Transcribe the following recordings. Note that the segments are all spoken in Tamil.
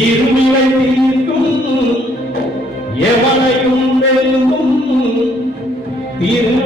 இருமிலை தீர்க்கும் எவனையும் வெல்லும் திரு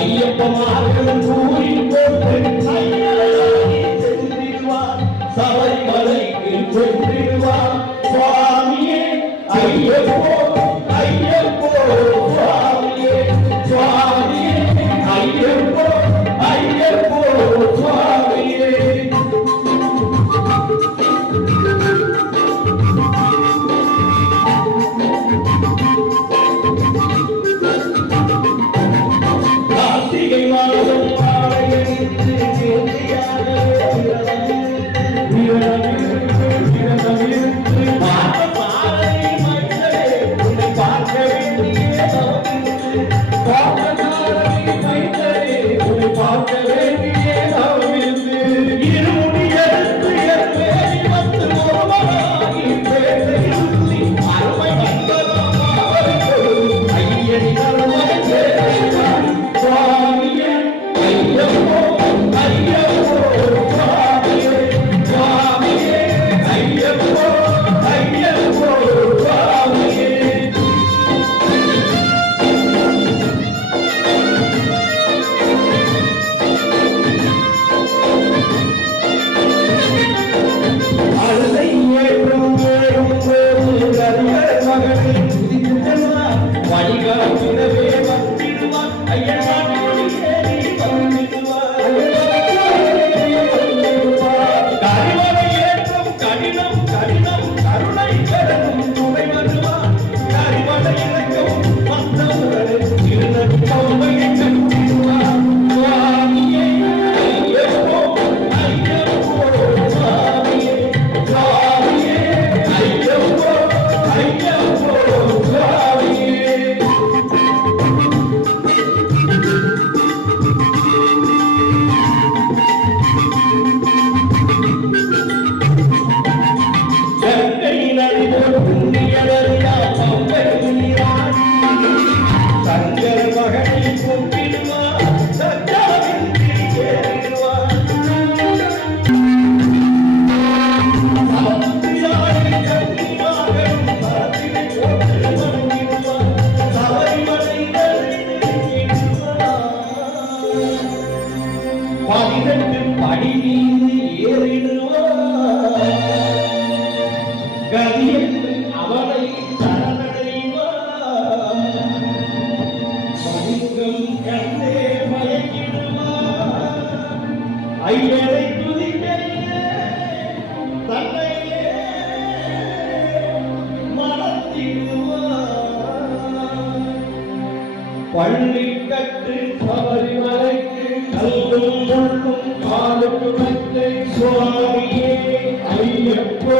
ஐயப்பமார்களும் கூறி போட்டு சபரிமலைக்கு சென்றிடுவார் சுவாமியே ஐயப்போ ஐயப்போ. பள்ளிக்கட்டு சபரிமலைக்கு கல்லும் முள்ளும் காலும் சுவாமியே ஐயப்போ